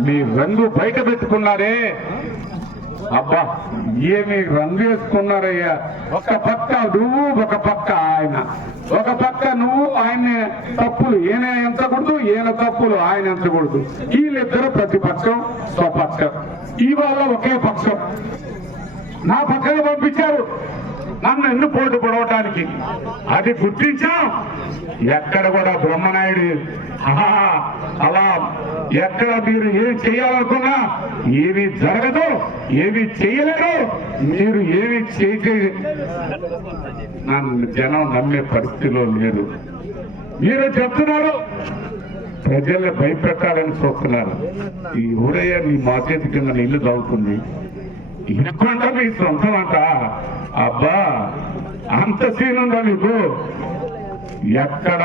మీ రంగు బయట పెట్టుకున్నారే? అబ్బా ఏమి రంగు వేసుకున్నారయ్యా? ఒక పక్క నువ్వు ఒక పక్క ఆయన. ఒక పక్క నువ్వు ఆయన తప్పులు. ఈయన ఎంచకూడదు ఈయన తప్పులు. ఆయన ఎంచకూడదు. వీళ్ళిద్దరు ప్రతిపక్షం స్వపక్షం. ఇవాళ ఒకే పక్షం. నా పక్కన పంపించారు. నన్ను ఎన్ను పోటు పొడవటానికి? అది గుర్తించాం. ఎక్కడ కూడా బ్రహ్మనాయుడు ఆహా, అలా ఎక్కడ మీరు ఏం చేయాలనుకున్నా ఏమి జరగదు ఏమి చేయలేరు మీరు ఏమి చేసే నన్ను జనం నమ్మే పరిస్థితిలో లేరు. మీరు చెప్తున్నారు ప్రజల్ని భయపెట్టాలని చూస్తున్నారు. ఈ ఊరయ్య మీ మా చేతి కింద నీళ్ళు తాగుతుంది. ఇనుకుంట మీ సొంతం అంట. అబ్బా అంత సీన్ ఉందా నీకు ఎక్కడ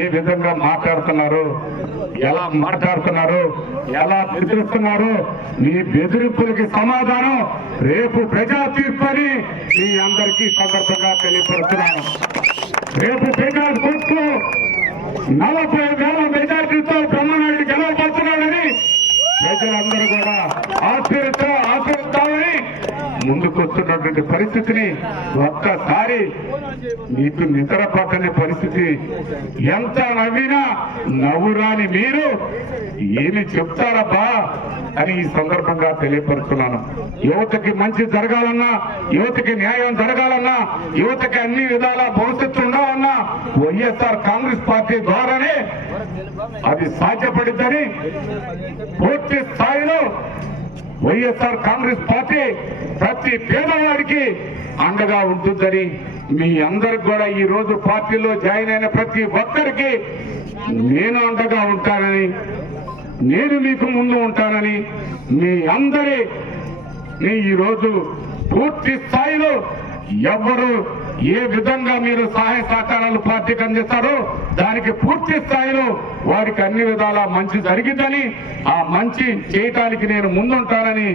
ఏ విధంగా మాట్లాడుతున్నారు? ఎలా మాట్లాడుతున్నారు? ఎలా బెదిరిస్తున్నారు? మీ బెదిరింపులకి సమాధానం రేపు ప్రజా తీర్పు అని మీ అందరికీ సందర్భంగా తెలియపరుస్తున్నాను. రేపు ప్రజా కోర్టు నలభై వేల మెజార్టీతో బ్రహ్మనాయుడు గెలవబోతున్నాడని ప్రజలందరూ కూడా ఆశ్చర్యతో ముందుకు వస్తున్నటువంటి పరిస్థితిని ఒక్కసారి మీకు నిద్ర పట్టని పరిస్థితి ఎంత నవ్వినా నవ్వురాని మీరు ఏమి చెప్తారబ్బా అని ఈ సందర్భంగా తెలియపరుస్తున్నాను యువతకి మంచి జరగాలన్నా యువతకి న్యాయం జరగాలన్నా యువతకి అన్ని విధాల భవిష్యత్తు ఉండాలన్నా వైఎస్ఆర్ కాంగ్రెస్ పార్టీ ద్వారానే అది సాధ్యపడిద్దని పూర్తి స్థాయిలో వైఎస్ఆర్ కాంగ్రెస్ పార్టీ ప్రతి పేదవాడికి అండగా ఉంటుందని మీ అందరికి కూడా ఈ రోజు పార్టీలో జాయిన్ అయిన ప్రతి ఒక్కరికి నేను అండగా ఉంటానని నేను మీకు ముందు ఉంటానని మీ అందరి నీ ఈ రోజు పూర్తి స్థాయిలో ఎవరు ఏ విధంగా మీరు సహాయ సహకారాలు పార్టీకి అందిస్తారో దానికి పూర్తి స్థాయిలో వారికి అన్ని విధాలా మంచి జరిగిందని ఆ మంచి చేయటానికి నేను ముందుంటానని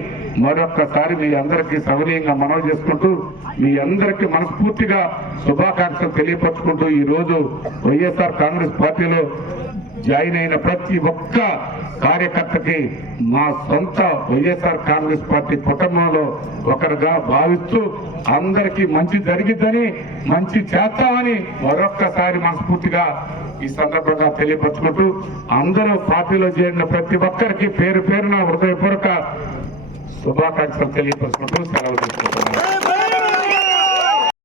మరొక్కసారి మీ అందరికీ సవనీయంగా మనవి చేసుకుంటూ మీ అందరికీ మనస్ఫూర్తిగా శుభాకాంక్షలు తెలియపరచుకుంటూ ఈ రోజు వైఎస్ఆర్ కాంగ్రెస్ పార్టీలో జాయిన్ అయిన ప్రతి ఒక్క కార్యకర్తకి మా సొంత వైఎస్ఆర్ కాంగ్రెస్ పార్టీ కుటుంబంలో ఒకరుగా భావిస్తూ అందరికీ మంచి జరిగిద్దని మంచి చేస్తామని మరొక్కసారి మనస్ఫూర్తిగా ఈ సందర్భంగా తెలియపరచుకుంటూ అందరూ పార్టీలో చేరిన ప్రతి ఒక్కరికి పేరు పేరున హృదయపూర్వక శుభాకాంక్షలు తెలియపరచుకుంటూ సెలవు తీసుకుంటున్నాను.